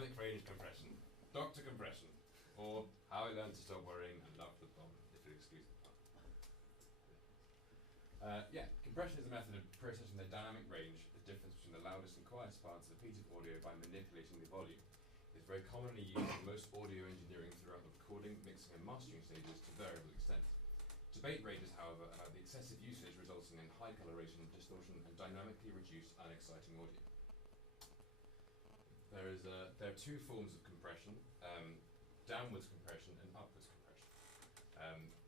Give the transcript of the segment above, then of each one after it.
Dynamic range compression, Dr. Compression, or how I learned to stop worrying and love the bomb, if it excludes the pun. Compression is a method of processing the dynamic range, the difference between the loudest and quietest parts of a piece of audio by manipulating the volume. It's very commonly used in most audio engineering throughout the recording, mixing and mastering stages to variable extent. Debate rages, however, about the excessive usage resulting in high coloration, distortion and dynamically reduced unexciting audio. There are two forms of compression, downwards compression and upwards compression.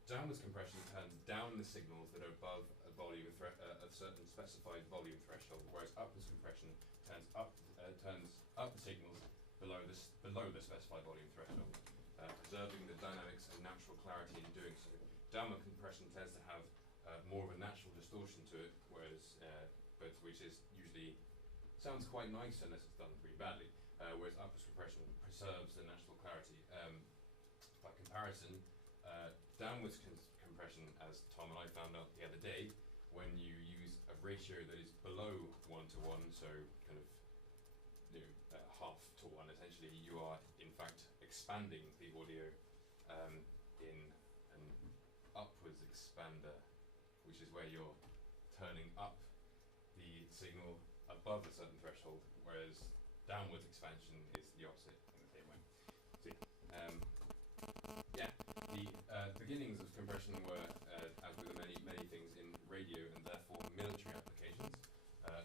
Downwards compression turns down the signals that are above a volume a certain specified volume threshold, whereas upwards compression turns up the signals below the specified volume threshold, preserving the dynamics and natural clarity in doing so. Downward compression tends to have more of a natural distortion to it, whereas which is usually sounds quite nice unless it's done pretty badly, whereas upwards compression preserves the natural clarity. By comparison, downwards compression, as Tom and I found out the other day, when you use a ratio that is below 1 to 1, so kind of half to 1, essentially, you are in fact expanding the audio in an upwards expander, which is where you're turning up the signal above a certain threshold, whereas downwards expansion is the opposite in the same way. See, the beginnings of compression were, as with many things in radio and therefore military applications.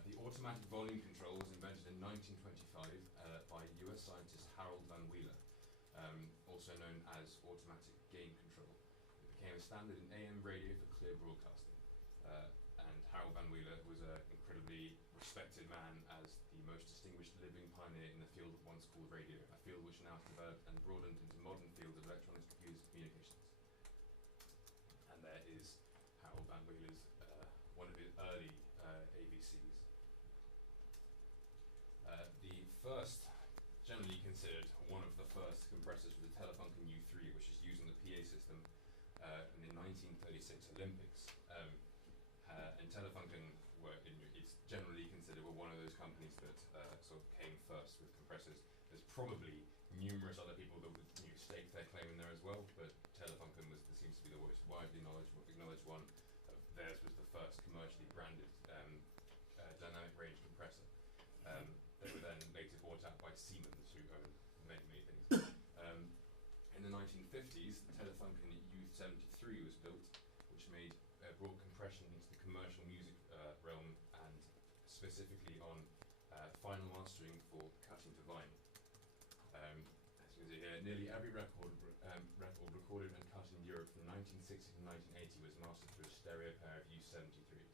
The automatic volume control was invented in 1925 by US scientist Harold Van Wheeler, also known as automatic gain control. It became a standard in AM radio for clear broadcasting. And Harold Van Wheeler was an incredibly respected man as the most distinguished living pioneer in the field of once called radio, a field which now has developed and broadened into modern fields of electronics, computers, communications. And there is Harold Van Wheeler's one of his early ABCs. The first, generally considered one of the first compressors for the Telefunken U3, which is used in the PA system in the 1936 Olympics. And Telefunken it's generally considered one of those companies that sort of came first with compressors. There's probably numerous other people that would stake their claim in there as well, but Telefunken seems to be the most widely acknowledged one. Theirs was the first commercially branded dynamic range compressor. They were then later bought out by Siemens, who owned many things. In the 1950s, the Telefunken U73 was built, which brought compression into the commercial music realm, and specifically on final mastering for cutting to vinyl. As you can see here, nearly every record recorded and cut in Europe from 1960 to 1980 was mastered through a stereo pair of U73s.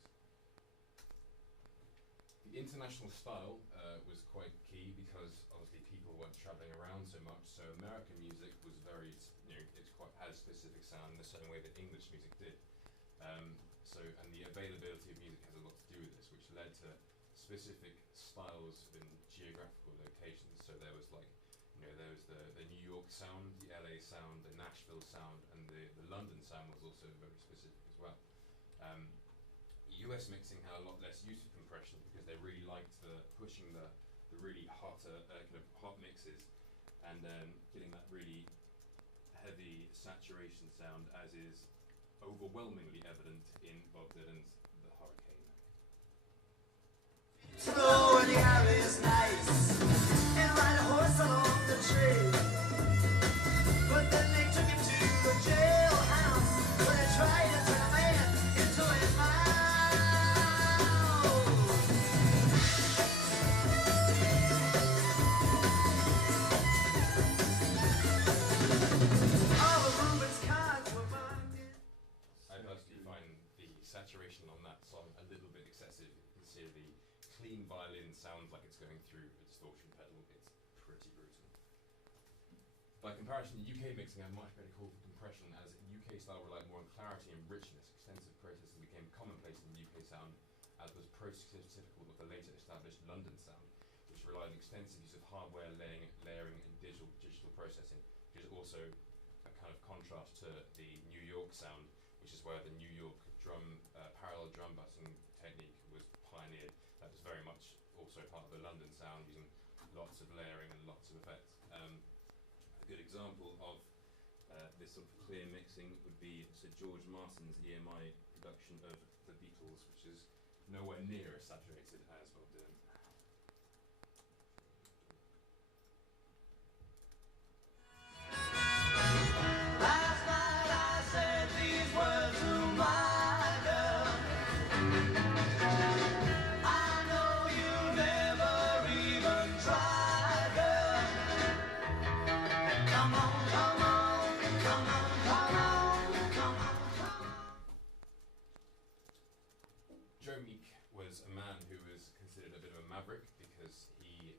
The international style was quite key because obviously people weren't travelling around so much, so American music was very, had a specific sound in the same way that English music did. And the availability of music has a lot to do with this, which led to specific styles in geographical locations. So there was there was the New York sound, the LA sound, the Nashville sound, and the London sound was also very specific as well. US mixing had a lot less use of compression because they really liked pushing the really hotter kind of hot mixes, and then getting that really heavy saturation sound, as is overwhelmingly evident in Bob Dylan's The Hurricane. Slow and the air is nice, and ride a horse along the trail. But then they took him to the jailhouse, where they tried to turn a man into a mouse. All the Rubens cards were marked in. I personally find the saturation on that song a little bit excessive. You can see the clean violin sounds like it's going through a distortion pedal. It's pretty brutal. By comparison, UK mixing had much better call for compression, as UK style relied more on clarity and richness. Extensive processing became commonplace in the UK sound, as was prototypical of the later established London sound, which relied on extensive use of hardware layering and digital processing, which is also a kind of contrast to the New York sound, which is where the New York parallel drum bussing technique was pioneered. That was very much also part of the London sound, using lots of layering and lots of effects. A good example of this sort of clear mixing would be Sir George Martin's EMI production of the Beatles, which is nowhere near as saturated as Bob Dylan. Last night I said these words to my girl. I know you never even tried, girl. Come on, come on, come on, come on, come on, come on. Joe Meek was a man who was considered a bit of a maverick because he,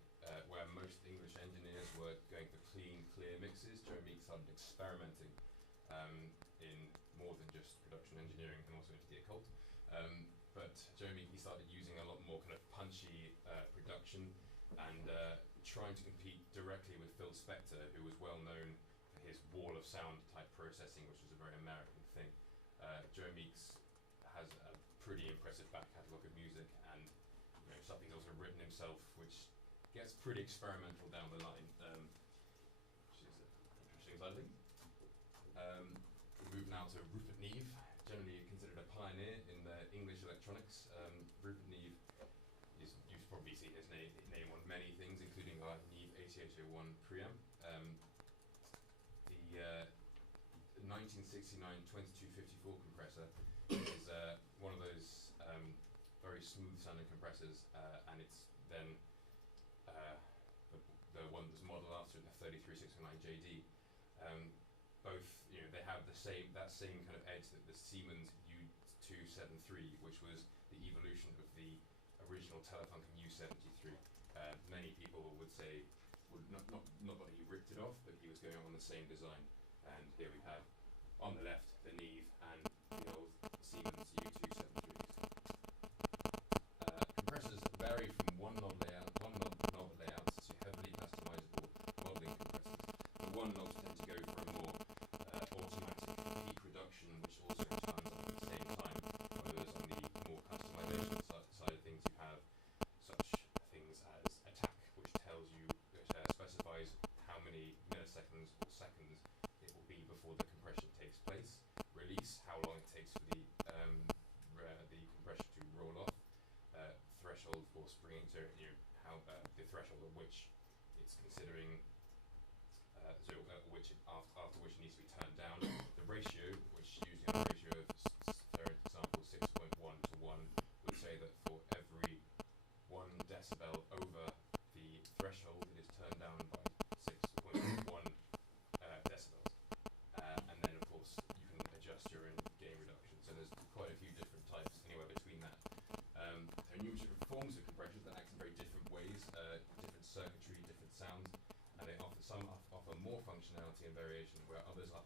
where most English engineers were going for clean, clear mixes, Joe Meek started experimenting in more than just production engineering and also into the occult. But Joe Meek, he started using a lot more kind of punchy production and trying to compete directly with Phil Spector, who was well known for his wall of sound type processing, which was a very American thing. Joe Meeks has a pretty impressive back catalogue of music, and stuff he's also written himself, which gets pretty experimental down the line, which is interesting as I think. We move now to Rupert Neve, generally considered a pioneer in English electronics. Rupert Neve you've probably seen his name on many things, including our Neve 8801 preamp. The 1969 2254 compressor is one of those very smooth sounding compressors, and it's then the one that's modeled after the 33609 JD. Both, they have that same kind of edge that the Siemens U273, which was the evolution of the original Telefunken U73. Many people would say, not that he ripped it off, but he was going on the same design. And here we have, on the left, the Neve and the old Siemens U273s. Compressors vary from one knob layouts to heavily customizable modeling compressors. The one knobs tend to go for a more automatic peak reduction, which also turns up at the same time, whereas on the more customization side of things, you have such things as attack, which specifies how many milliseconds or seconds it will be before the compression takes place. Release, how long it takes for the compression to roll off. Threshold for springing, so how the threshold at which it's considering, after which it needs to be turned down. The ratio, which usually on a ratio of, for example, 6.1 to 1, would say that for every 1 decibel over the threshold, it is turned down by 6.1 decibels. And then, of course, you can adjust your own gain reduction. So there's quite a few different types anywhere between that. There are numerous different forms of compressors that act in very different ways, different circuitry, different sounds, and they offer more functionality and variation, where others are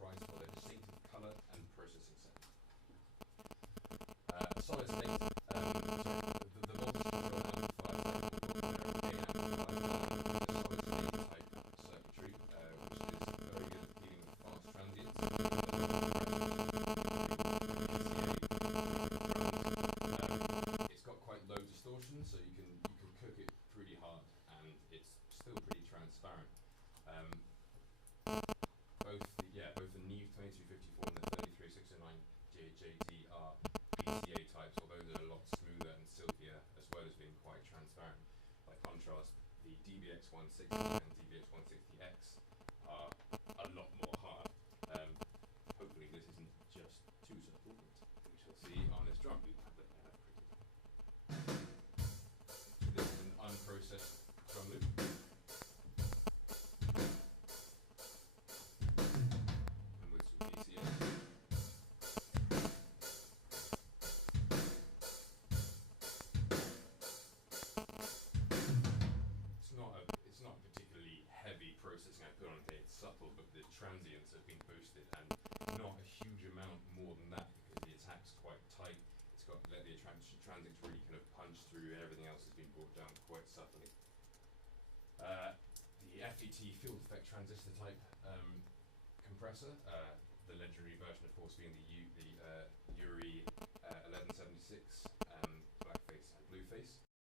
prized for their distinctive color and processing set. Solid state, the voltage control amplifier type will gain amplifier with a solid state type circuitry, which is very good at dealing with fast transients. It's got quite low distortion, so you can cook it pretty hard, and it's still pretty transparent. Both the Neve 2254 and the 33609 JD are FdA types, although they're a lot smoother and silkier, as well as being quite transparent. By contrast, the DBX 160 and DBX 160X are a lot more hard. Hopefully this isn't just too subtle, but we shall see on this drum loop tablet I have printed. This is an unprocessed drum loop. And with some PCA. It's not particularly heavy processing I put on here. It's subtle, but the transients have been boosted, and not a huge amount more than that, because the attack's quite tight. It's got the transients really kind of punch through, and everything else has been brought down quite subtly. The FET field effect transistor type compressor, the legendary version, of course, being the Uri 1176 blackface and blueface.